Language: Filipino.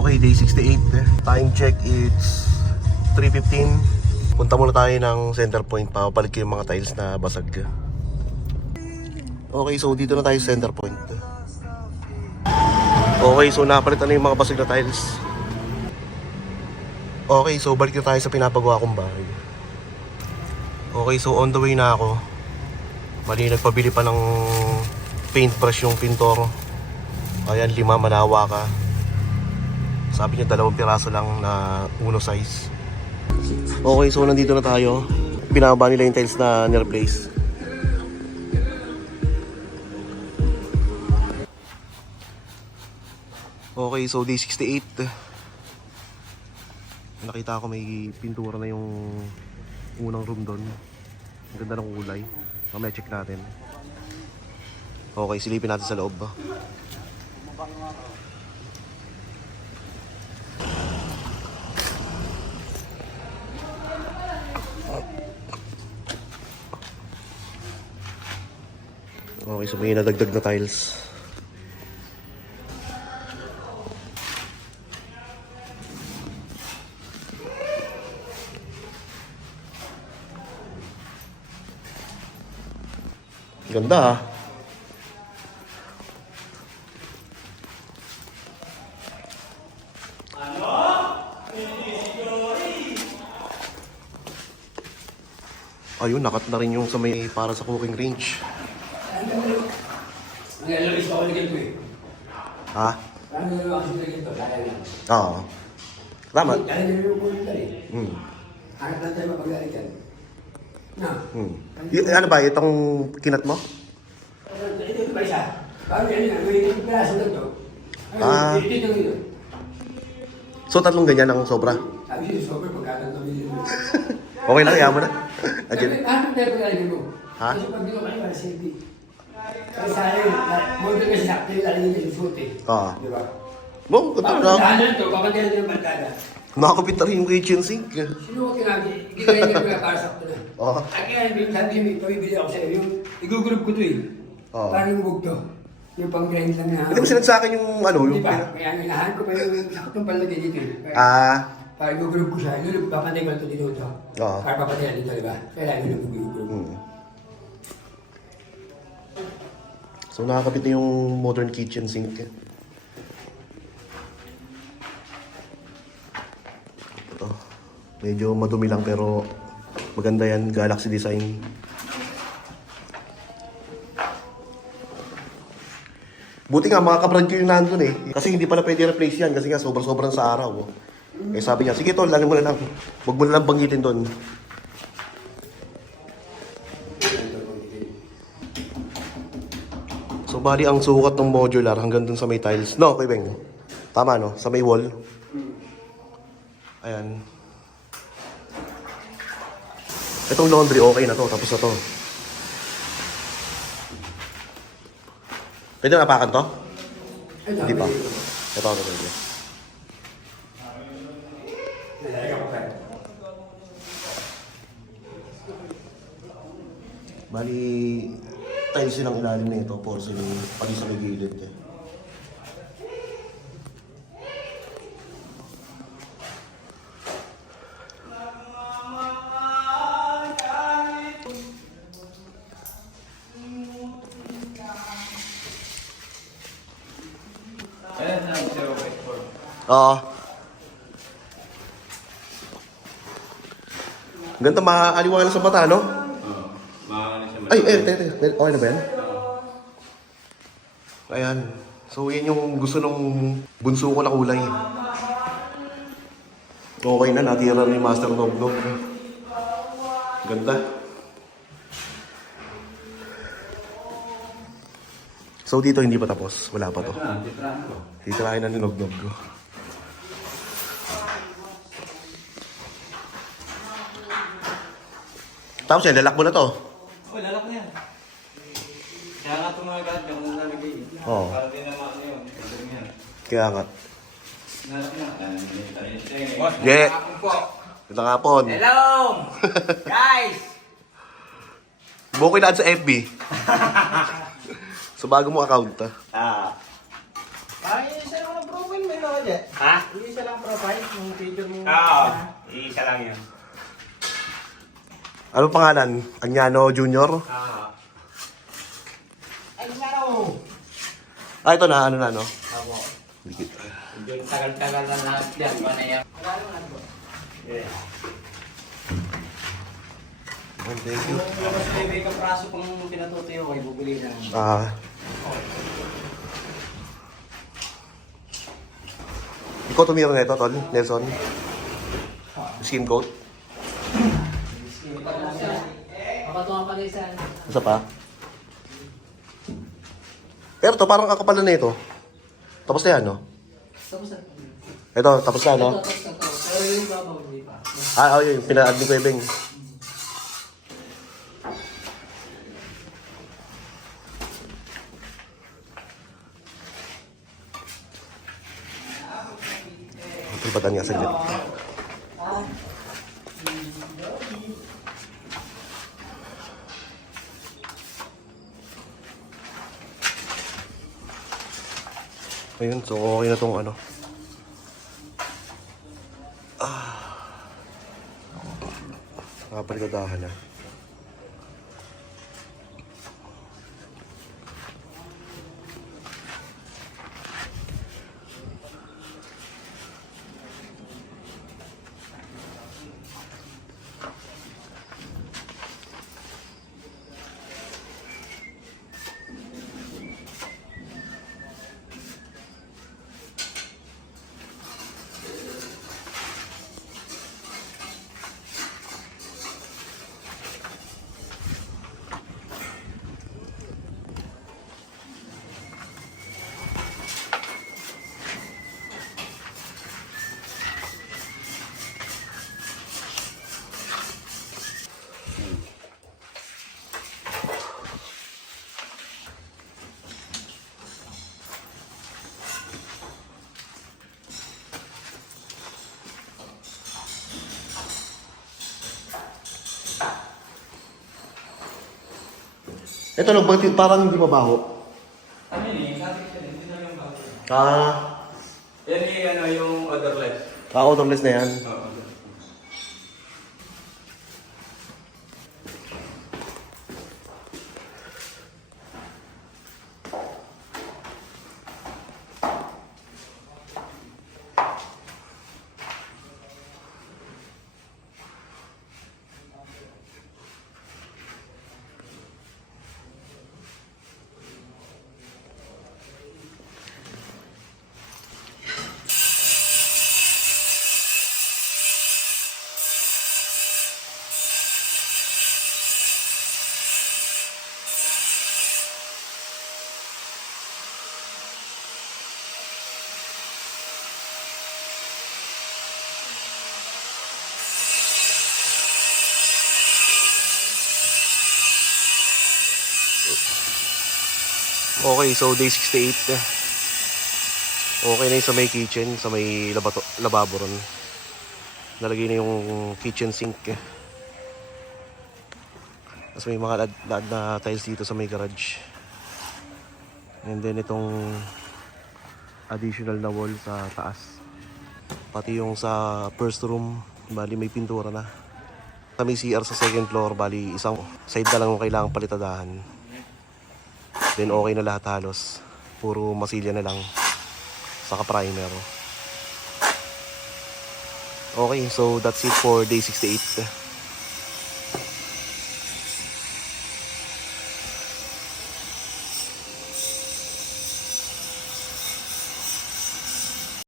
Okay, day 68. Time check, it's 3:15. Punta muna tayo ng center point. Papapalit ko yung mga tiles na basag. Okay, so dito na tayo sa center point. Okay, so napalitan na yung mga basag na tiles. Okay, so balik na tayo sa pinapagawa kong bahay. Okay, so on the way na ako. Bali, nagpabili pa ng paintbrush yung pintor. Ayan, 5 malawa ka. Sabi niya 2 piraso lang na uno size. Okay, so nandito na tayo. Binababa nila yung tiles na ni-replace. Okay, so day 68. Nakita ko may pintura na yung unang room doon. Ang ganda ng kulay. Mamaya check natin. Okay, silipin natin sa loob. Okay, so may nadagdag na tiles. Ganda, ha? Ayun, nakat na rin yung sa may para sa cooking range. Ha? Oo. Tama. Ano ba, itong kinat mo? Ah. So 3 ganyan ang sobra? Okay lang, kaya mo na. Ha? Oo. Mo, ganda na. Nakakapit na rin yung kitchen sink. Sino ko ginagawa niya para sa ito na? Oo. Kaya sabi niya, may pabibili ako sa'yo. Yung igugroup ko ito eh. Oo. Parang yung bugto. Yung pang-grind lang na. Hindi mo sinad sa akin yung ano, Hindi yung... ba? Kaya nilahan ko pa yung sakotong palagay dito eh. Ah. Para igugroup ko siya. Yung papantay ko ito dito. Oo. Para papantay na dito, di ba? Kailangan yung igugroup. So nakakapit na yung modern kitchen sink. Ito. Medyo madumi lang pero maganda yan, Galaxy design. Buti nga mga kabrand ko yung nandun eh. Kasi hindi pala pwede replace yan kasi nga sobrang sa araw. Eh sabi niya, sige tol, ano mo na lang. Huwag mo na lang banggitin doon. So bali ang sukat ng modular hanggang dun sa may tiles. No, Kuya Beng. Tama no? Sa may wall. Ayan. Itong laundry okay na to. Tapos na to. Pwede na apakan to? Hindi pa. Ito ako pwede. Bali, tiles yun ang ilalim na ito. Porcelain. Pati sa may gilid. Oo. Ganda, maaliwanag sa mata, no? Ay, okay na ba yan? Ayan. So, yan yung gusto nung bunso ko na kulay. Okay na, natira na yung master nog-nog. Ganda. So, dito hindi pa tapos. Wala pa to. Titirahin na ni nog-nog ko. Tapos yan, lalak mo na to. Oo, lalak na yan. Kaya nga tumagat yung nalagay. Oo. Para din naman ano yun. Kaya nga. Lalak na. Yeah. Ito nga po. Hello! Guys! Bukay na sa FB. Sa bago mo account. Ah. Ay, isa lang ang profile mo yun dyan. Ha? Isa lang profile, yung picture mo. Oo. Isa lang yun. Ano pangalan? Anyano Junior? Oo. Ay, ngaro! Ah, ito na, ano na, no? Ako. Dikit. Yung tagal-tagal na lahat yan. Paano yan? Magkano nga po? Yeah. Oh, thank you. Kung labas na yung makeup praso kung pinatutuyo ko, ibubili lang. Ah. Ikaw tumira na ito, Tol? Nelson? Skin coat? Kapatuan pa isa. Isa pa? Pero to parang kakapal na ito. Tapos na yan, no? Tapos na. Ito, tapos na, no? Ito, tapos na to. Pero yung babaw, hindi pa. Ah, oh, yun. Pina-add ni Kuya Beng. Tulpatan nga saglit. Ayun, so okay na tong ano. Nakapaligadahan na. Ito lang, bakit parang hindi mabaho? Ano yun eh? Sabi ko hindi na yung bago. Ah, Yan yung ano yung odorless. odorless na yan. Oo. Okay, so day 68. Okay na yung sa may kitchen, sa may lababo ron. Nalagay na yung kitchen sink. Tapos may mga lad na tiles dito sa may garage. And then itong additional na wall sa taas. Pati yung sa first room, bali may pintura na. Sa may CR sa second floor, bali isang side na lang yung kailangang palitadahan. Then okay na lahat halos. Puro masilya na lang. Saka primer. Okay, so that's it for day 68.